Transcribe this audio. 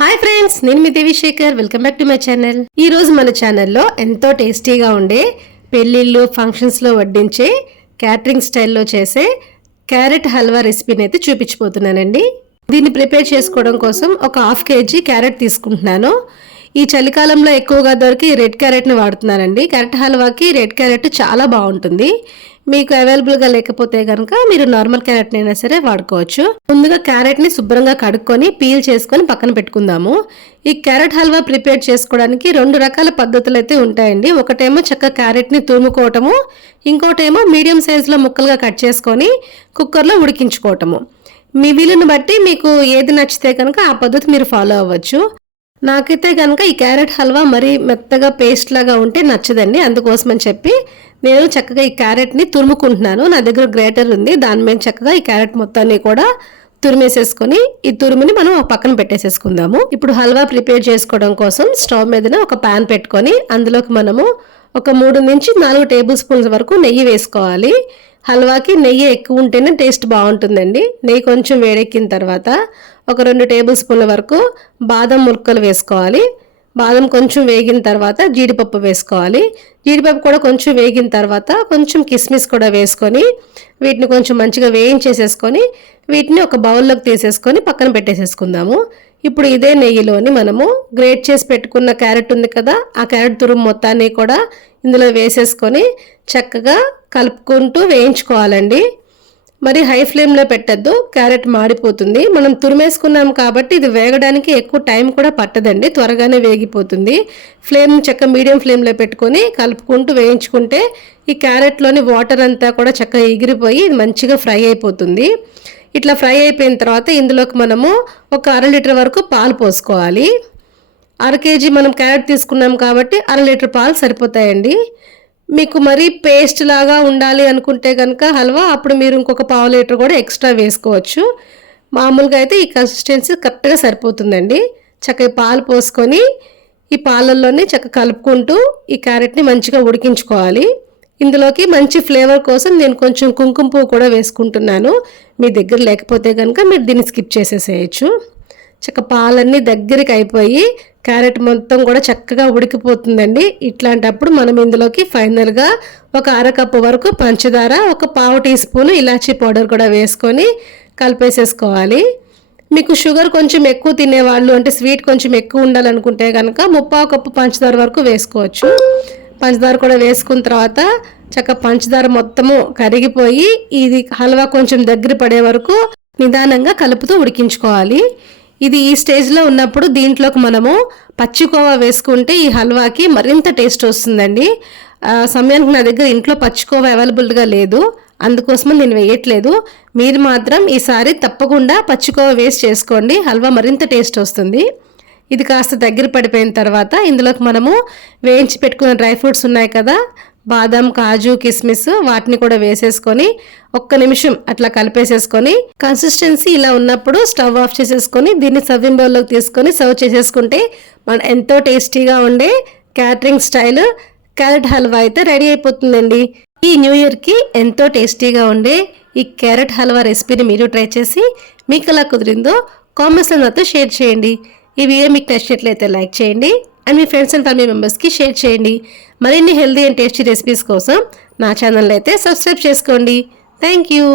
Hi friends, నేను మీ Devishekhar. Welcome back to my channel. ఈ రోజు మన ఛానల్లో ఎంతో టేస్టీగా ఉండే పెళ్ళిళ్ళు ఫంక్షన్స్లో వడ్డించే క్యాటరింగ్ స్టైల్లో చేసే క్యారెట్ హల్వా రెసిపీని అయితే చూపించబోతున్నానండి. దీన్ని ప్రిపేర్ చేసుకోవడం కోసం ఒక 1/2 kg క్యారెట్ తీసుకుంటున్నాను. ఈ చలికాలంలో ఎక్కువగా దొరికి రెడ్ క్యారెట్ని వాడుతున్నానండి. క్యారెట్ హల్వాకి రెడ్ క్యారెట్ చాలా బాగుంటుంది. మీకు అవైలబుల్గా లేకపోతే కనుక మీరు నార్మల్ క్యారెట్ని అయినా సరే వాడుకోవచ్చు. ముందుగా క్యారెట్ని శుభ్రంగా కడుక్కొని పీల్ చేసుకొని పక్కన పెట్టుకుందాము. ఈ క్యారెట్ హల్వా ప్రిపేర్ చేసుకోవడానికి 2 రకాల పద్ధతులు అయితే ఉంటాయండి. ఒకటేమో చక్కగా క్యారెట్ని తురుముకోవటము, ఇంకోటేమో మీడియం సైజులో ముక్కలుగా కట్ చేసుకొని కుక్కర్లో ఉడికించుకోవటము. మీ వీలుని బట్టి మీకు ఏది నచ్చితే కనుక ఆ పద్ధతి మీరు ఫాలో అవ్వచ్చు. నాకైతే కనుక ఈ క్యారెట్ హల్వా మరీ మెత్తగా పేస్ట్ లాగా ఉంటే నచ్చదండి. అందుకోసమని చెప్పి నేను చక్కగా ఈ క్యారెట్ని తురుముకుంటున్నాను. నా దగ్గర గ్రేటర్ ఉంది, దాని మీద చక్కగా ఈ క్యారెట్ మొత్తాన్ని కూడా తురిమేసేసుకొని ఈ తురుముని మనం ఒక పక్కన పెట్టేసేసుకుందాము. ఇప్పుడు హల్వా ప్రిపేర్ చేసుకోవడం కోసం స్టవ్ మీద ఒక ప్యాన్ పెట్టుకొని అందులోకి మనము ఒక 3 నుంచి 4 టేబుల్ స్పూన్స్ వరకు నెయ్యి వేసుకోవాలి. హల్వాకి నెయ్యి ఎక్కువ ఉంటేనే టేస్ట్ బాగుంటుందండి. నెయ్యి కొంచెం వేడెక్కిన తర్వాత ఒక 2 టేబుల్ స్పూన్ల వరకు బాదం ముక్కలు వేసుకోవాలి. బాదం కొంచెం వేగిన తర్వాత జీడిపప్పు వేసుకోవాలి. జీడిపప్పు కూడా కొంచెం వేగిన తర్వాత కొంచెం కిస్మిస్ కూడా వేసుకొని వీటిని కొంచెం మంచిగా వేయించేసేసుకొని వీటిని ఒక బౌల్లోకి తీసేసుకొని పక్కన పెట్టేసేసుకుందాము. ఇప్పుడు ఇదే నెయ్యిలోని మనము గ్రేట్ చేసి పెట్టుకున్న క్యారెట్ ఉంది కదా, ఆ క్యారెట్ తురుము మొత్తాన్ని కూడా ఇందులో వేసేసుకొని చక్కగా కలుపుకుంటూ వేయించుకోవాలండి. మరి హై ఫ్లేమ్లో పెట్టద్దు, క్యారెట్ మాడిపోతుంది. మనం తురిమేసుకున్నాం కాబట్టి ఇది వేగడానికి ఎక్కువ టైం కూడా పట్టదండి, త్వరగానే వేగిపోతుంది. ఫ్లేమ్ చక్కగా మీడియం ఫ్లేమ్లో పెట్టుకొని కలుపుకుంటూ వేయించుకుంటే ఈ క్యారెట్లోని వాటర్ అంతా కూడా చక్కగా ఎగిరిపోయి ఇది మంచిగా ఫ్రై అయిపోతుంది. ఇట్లా ఫ్రై అయిపోయిన తర్వాత ఇందులోకి మనము ఒక 1/2 లీటర్ వరకు పాలు పోసుకోవాలి. 1/2 kg మనం క్యారెట్ తీసుకున్నాం కాబట్టి 1/2 లీటర్ పాలు సరిపోతాయండి. మీకు మరీ పేస్ట్ లాగా ఉండాలి అనుకుంటే కనుక హల్వా, అప్పుడు మీరు ఇంకొక 1/2 లీటర్ కూడా ఎక్స్ట్రా వేసుకోవచ్చు. మామూలుగా అయితే ఈ కన్సిస్టెన్సీ కరెక్ట్గా సరిపోతుందండి. చక్కగా పాలు పోసుకొని ఈ పాలల్లోనే చక్కగా కలుపుకుంటూ ఈ క్యారెట్ని మంచిగా ఉడికించుకోవాలి. ఇందులోకి మంచి ఫ్లేవర్ కోసం నేను కొంచెం కుంకుమ పువ్వు కూడా వేసుకుంటున్నాను. మీ దగ్గర లేకపోతే కనుక మీరు దీన్ని స్కిప్ చేసేసేయచ్చు. చక్క పాలన్నీ దగ్గరికి అయిపోయి క్యారెట్ మొత్తం కూడా చక్కగా ఉడికిపోతుందండి. ఇట్లాంటప్పుడు మనం ఇందులోకి ఫైనల్గా ఒక 1/2 కప్పు వరకు పంచదార, ఒక 1/2 టీ స్పూన్ ఇలాచీ పౌడర్ కూడా వేసుకొని కలిపేసేసుకోవాలి. మీకు షుగర్ కొంచెం ఎక్కువ తినేవాళ్ళు, అంటే స్వీట్ కొంచెం ఎక్కువ ఉండాలనుకుంటే కనుక 1/4 కప్పు పంచదార వరకు వేసుకోవచ్చు. పంచదార కూడా వేసుకున్న తర్వాత చక్కగా పంచదార మొత్తము కరిగిపోయి ఇది హల్వా కొంచెం దగ్గర పడే వరకు నిదానంగా కలుపుతూ ఉడికించుకోవాలి. ఇది ఈ స్టేజ్లో ఉన్నప్పుడు దీంట్లోకి మనము పచ్చికోవా వేసుకుంటే ఈ హల్వాకి మరింత టేస్ట్ వస్తుందండి. సమయానికి నా దగ్గర ఇంట్లో పచ్చికోవా అవైలబుల్గా లేదు, అందుకోసమని నేను వేయట్లేదు. మీరు మాత్రం ఈసారి తప్పకుండా పచ్చికోవా వేసి చేసుకోండి, హల్వా మరింత టేస్ట్ వస్తుంది. ఇది కాస్త దగ్గర పడిపోయిన తర్వాత ఇందులోకి మనము వేయించి పెట్టుకున్న డ్రై ఫ్రూట్స్ ఉన్నాయి కదా, బాదం, కాజు, కిస్మిస్, వాటిని కూడా వేసేసుకొని 1 నిమిషం అట్లా కలిపేసేసుకొని కన్సిస్టెన్సీ ఇలా ఉన్నప్పుడు స్టవ్ ఆఫ్ చేసేసుకొని దీన్ని సర్వింగ్ బౌల్లోకి తీసుకొని సర్వ్ చేసేసుకుంటే మన ఎంతో టేస్టీగా ఉండే క్యాటరింగ్ స్టైల్ క్యారెట్ హల్వా అయితే రెడీ అయిపోతుందండి. ఈ న్యూ ఇయర్కి ఎంతో టేస్టీగా ఉండే ఈ క్యారెట్ హల్వా రెసిపీని మీరు ట్రై చేసి మీకు ఎలా కుదిరిందో కామెంట్స్లో నాతో షేర్ చేయండి. ఈ వీడియో మీకు నచ్చినట్లయితే లైక్ చేయండి and me friends and family మెంబర్స్కి షేర్ చేయండి. మరిన్ని హెల్దీ అండ్ టేస్టీ రెసిపీస్ కోసం నా ఛానల్ అయితే సబ్స్క్రైబ్ చేసుకోండి. Thank you.